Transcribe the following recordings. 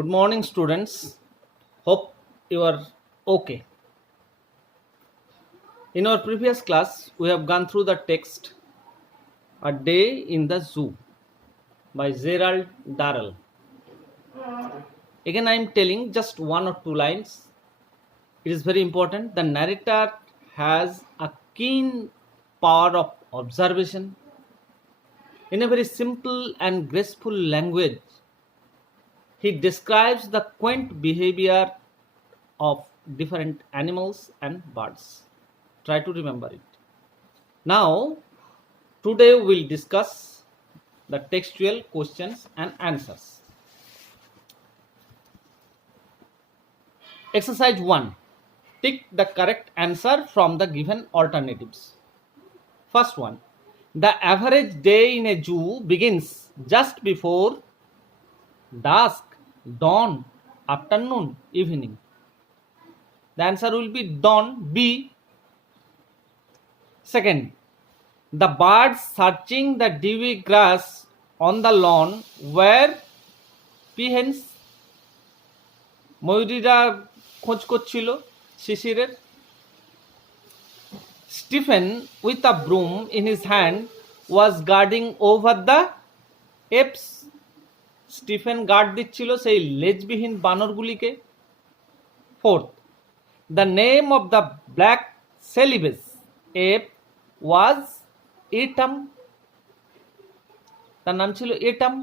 Good morning, students. Hope you are okay. In our previous class, we have gone through the text A Day in the Zoo by Gerald Darrell. Again, I am telling just one or two lines. It is very important. The narrator has a keen power of observation. In a very simple and graceful language, he describes the quaint behavior of different animals and birds. Try to remember it. Now, today we will discuss the textual questions and answers. Exercise 1. Tick the correct answer from the given alternatives. First one. The average day in a zoo begins just before dusk, dawn, afternoon, evening. The answer will be dawn, B. Second, the birds searching the dewy grass on the lawn were peahens. ময়ূরীরা খোঁজ করছিল শিশিরের। Stephen, with a broom in his hand, was guarding over the apes. Stephen guard দিচ্ছিল সেই লেজবিহীন বানরগুলিকে। Fourth, the name of the black celibate ape was Etam. তার নাম ছিল atom.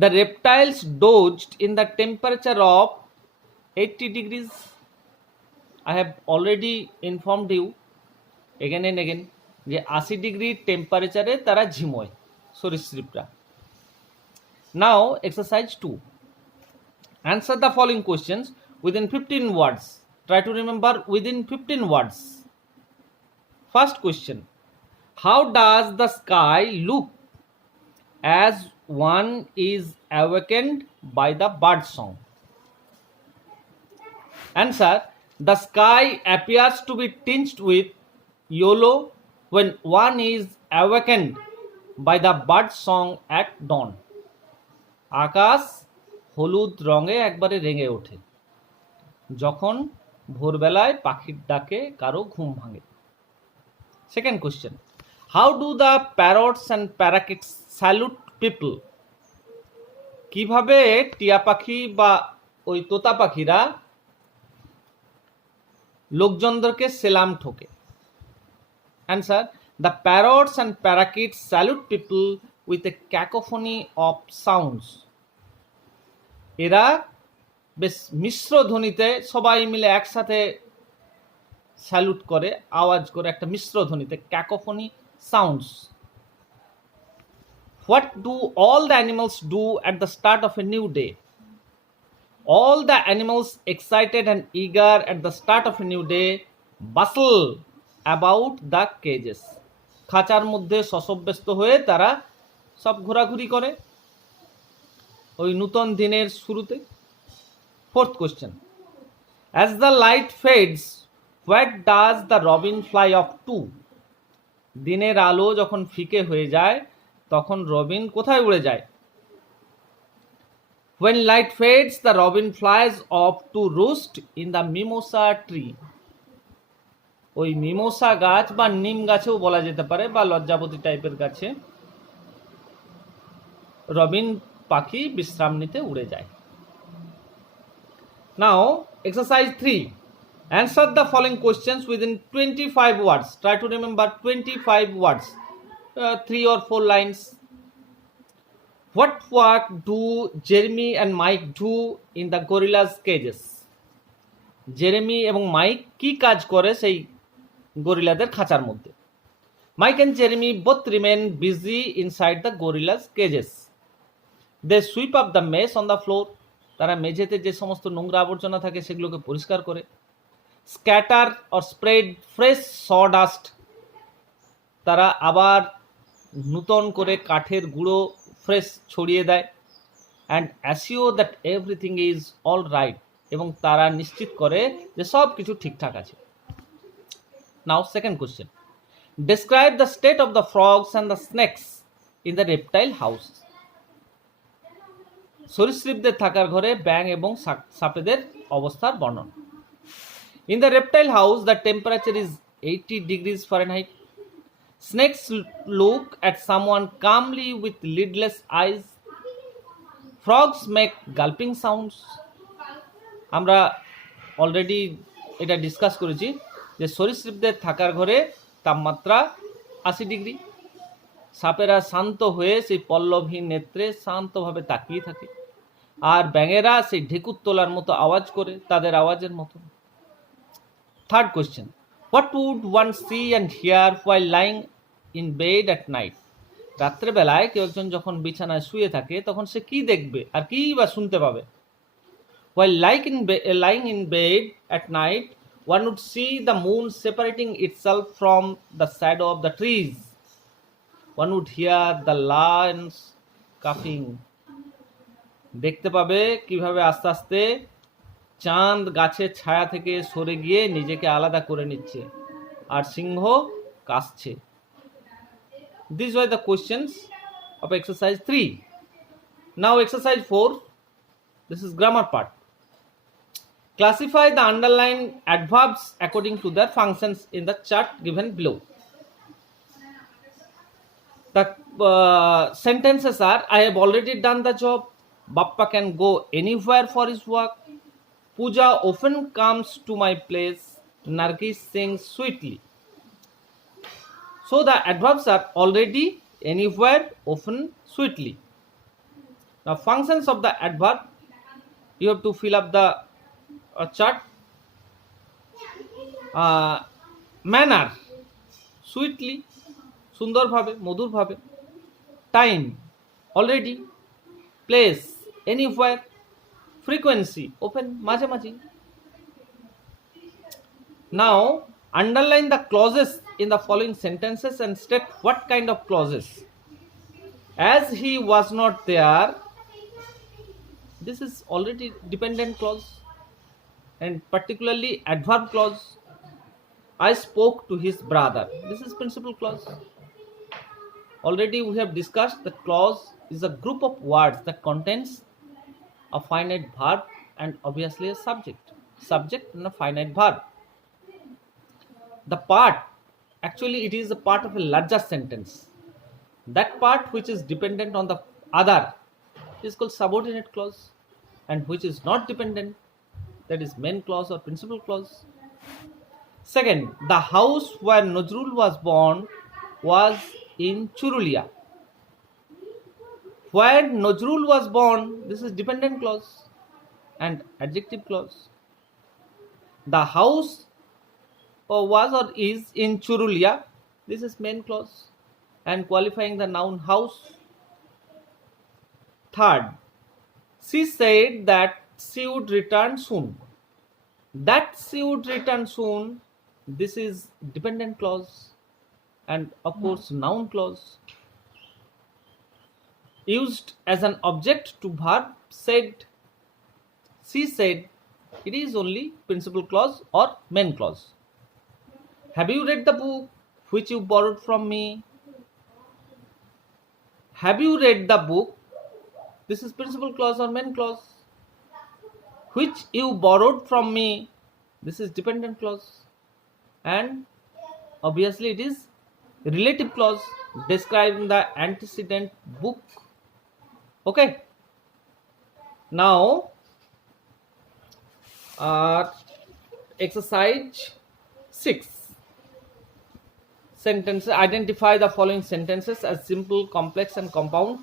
The reptiles dozed in the temperature of 80 degrees. I have already informed you again and again যে 80 degree টেম্পারেচারে তারা ঝিমোয় সরীসৃপরা। Now exercise 2. Answer the following questions within 15 words. Try to remember within 15 words. First question. How does the sky look as one is awakened by the bird song? Answer. The sky appears to be tinged with yellow when one is awakened by the bird song at dawn. আকাশ হলুদ রঙে একবারে রেঙে ওঠে যখন ভোরবেলায় পাখির ডাকে কারো ঘুম ভাঙে। Second question. How do the parrots and parakeets salute people? কিভাবে টিয়া পাখি বা ওই তোতা পাখিরা লোকজনদেরকে সেলাম ঠোকে? Answer. The parrots and parakeets salute people with a cacophony of sounds. এরা বেশ মিশ্র ধ্বনিতে সবাই মিলে একসাথে স্যালুট করে, আওয়াজ করে একটা মিশ্র ধ্বনিতে, ক্যাকোফনি sounds. What do all the animals do at the start of a new day? All the animals excited and eager at the start of a new day bustle about the cages. খাঁচার মধ্যে শশব্যস্ত হয়ে তারা সব ঘোরাঘুরি করে ওই নূতন দিনের শুরুতে। Fourth question. As the light fades, where does the robin fly off to? দিনের আলো যখন ফিকে হয়ে যায় তখন রবিন কোথায় উড়ে যায়? When light fades, the robin flies off to roost in the mimosa tree. ওই মিমোসা গাছ বা নিম গাছেও বলা যেতে পারে বা লজ্জাবতী টাইপের গাছে রবিন পাখি বিশ্রাম নিতে উড়ে যায়। Now exercise 3. Answer the following questions within 25 words. Try to remember 25 words. 3 or 4 lines. What work do Jeremy and Mike do in the gorillas cages? Jeremy এবং মাইক কি কাজ করে সেই গরিলাদের খাঁচার মধ্যে? Mike and Jeremy both remain busy inside the gorillas cages. They sweep up the mess on the floor. তারা মেঝেতে যে সমস্ত নোংরা আবর্জনা থাকে সেগুলোকে পরিষ্কার করে। Scatter or spread fresh sawdust. তারা আবার নূতন করে কাঠের গুঁড়ো ফ্রেশ ছড়িয়ে দেয়। And assure that everything is all right. এবং তারা নিশ্চিত করে যে সব কিছু ঠিকঠাক আছে। Now second question. Describe the state of the frogs and the snakes in the reptile house. সরীসৃপদের থাকার ঘরে ব্যাঙ এবং সাপেদের অবস্থার বর্ণনা। In the reptile house, the temperature is 80 degrees Fahrenheit. Snakes look at someone calmly with lidless eyes. Frogs make gulping sounds. আমরা already এটা discuss করেছি যে সরীসৃপদের থাকার ঘরে তাপমাত্রা 80 ডিগ্রি। সাপেরা শান্ত হয়ে সেই পল্লবহীন নেত্রে শান্তভাবে তাকিয়ে থাকে, আর ব্যাঙেরা সেই ঢেকুর তোলার মতো আওয়াজ করে তাদের আওয়াজের মতো। Third question, what would one see and hear while lying in bed at night? রাত্রেবেলায় কেউ একজন যখন বিছানায় শুয়ে থাকে তখন সে কি দেখবে আর কি বা শুনতে পাবে? While lying in bed at night, one would see the moon separating itself from the shadow of the trees. One would hear the lions coughing. দেখতে পাবে কিভাবে আস্তে আস্তে চাঁদ গাছের ছায়া থেকে সরে গিয়ে নিজেকে আলাদা করে নিচ্ছে আর সিংহ কাশছে। These were the questions of exercise 3. Now exercise 4. This is grammar part. Classify the underlined adverbs according to their functions in the chart given below. The sentences are: I have already done the job. Bappa can go anywhere for his work. Pooja often comes to my place. Nargis sings sweetly. So the adverbs are already, anywhere, often, sweetly. Now functions of the adverb, you have to fill up the chart. Manner, sweetly, সুন্দর ভাবে, মধুর ভাবে। Time, already. Place, anywhere. Frequency, often, মাঝে মাঝে। Now underline the clauses in the following sentences and state what kind of clauses. As he was not there, this is already dependent clause, and particularly adverb clause. I spoke to his brother, this is principal clause. Already we have discussed that clause is a group of words that contains a finite verb and obviously a subject and a finite verb. The part, actually it is a part of a larger sentence. That part which is dependent on the other is called subordinate clause, and which is not dependent, that is main clause or principal clause. Second, the house where Nazrul was born was in Churulia. Where Nazrul was born, this is dependent clause and adjective clause. The house was or is in Churulia, this is main clause and qualifying the noun house. Third, she said that she would return soon. That she would return soon, this is dependent clause and of course noun clause. Used as an object to verb said. She said, it is only principal clause or main clause. Have you read the book which you borrowed from me? Have you read the book? This is principal clause or main clause. Which you borrowed from me? This is dependent clause. And obviously it is relative clause describing the antecedent book. Okay. Now exercise 6. Sentences. Identify the following sentences as simple, complex and compound.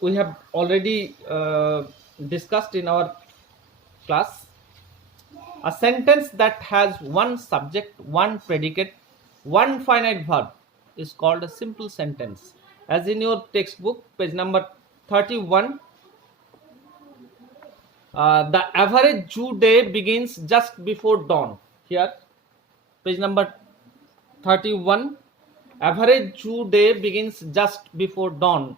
We have already discussed in our class. A sentence that has one subject, one predicate, one finite verb is called a simple sentence. As in your textbook, page number 31, the average Jew day begins just before dawn. Here, page number 31, average Jew day begins just before dawn.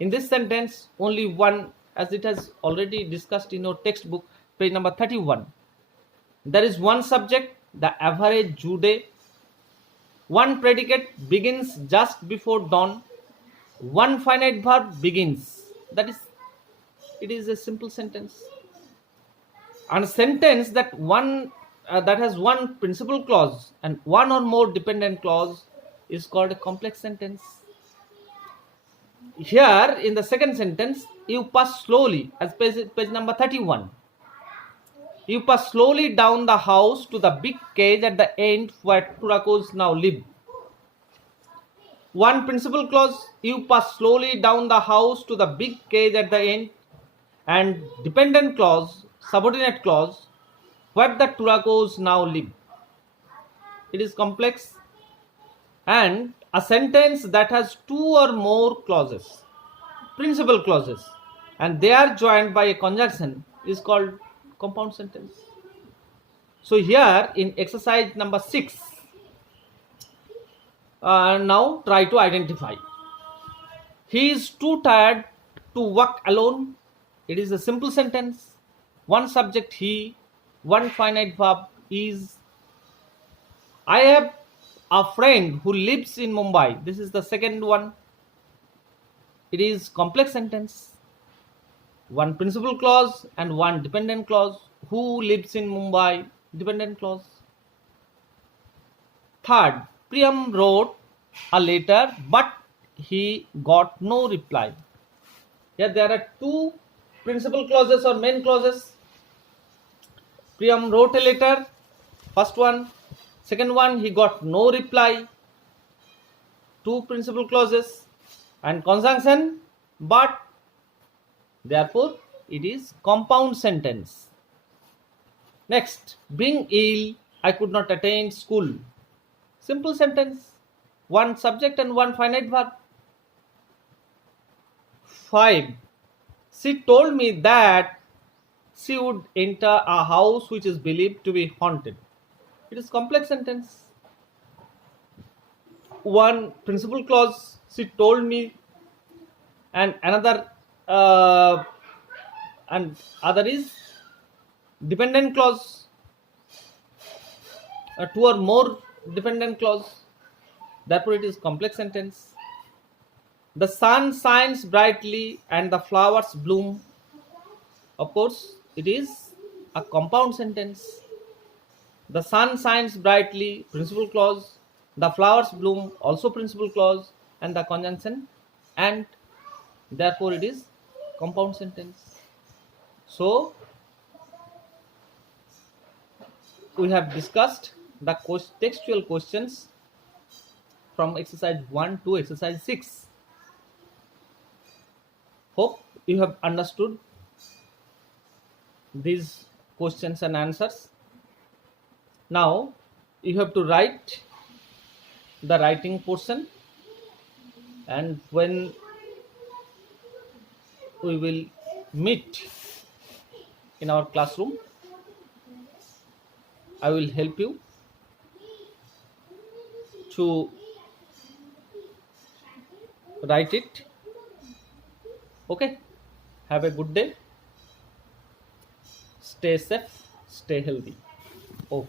In this sentence, only one, as it has already discussed in your textbook, page number 31. There is one subject, the average Jew day. One predicate, begins just before dawn. one finite verb begins. That is, it is a simple sentence. And a sentence that that has one principal clause and one or more dependent clause is called a complex sentence. Here in the second sentence, you pass slowly, as page number 31. You pass slowly down the house to the big cage at the end where Turacos now live. One principal clause, you pass slowly down the house to the big cage at the end, and dependent clause, subordinate clause, where the Turacos now live. It is complex. And a sentence that has two or more clauses, principal clauses, and they are joined by a conjunction is called compound sentence. So here in exercise number 6, now try to identify. He is too tired to walk alone. It is a simple sentence. One subject he, one finite verb is. I have a friend who lives in Mumbai. This is the second one. It is complex sentence. One principal clause and one dependent clause. Who lives in Mumbai? Dependent clause. Third, Priyam wrote a letter, but he got no reply. Here there are two principal clauses or main clauses. Priyam wrote a letter, first one. Second one, he got no reply. Two principal clauses and conjunction, but therefore it is compound sentence. Next, being ill, I could not attend school. Simple sentence. One subject and one finite verb. 5. She told me that she would enter a house which is believed to be haunted. It is complex sentence. One principal clause, she told me, and another and other is dependent clause, two or more dependent clause. Therefore it is complex sentence. The sun shines brightly and the flowers bloom. Of course it is a compound sentence. The sun shines brightly, principal clause. The flowers bloom, also principal clause, and the conjunction, and therefore it is compound sentence. So we have discussed the textual questions from exercise 1 to exercise 6. Hope you have understood these questions and answers. Now you have to write the writing portion, and when we will meet in our classroom, I will help you to write it. Okay, have a good day. Stay safe, stay healthy. Oh.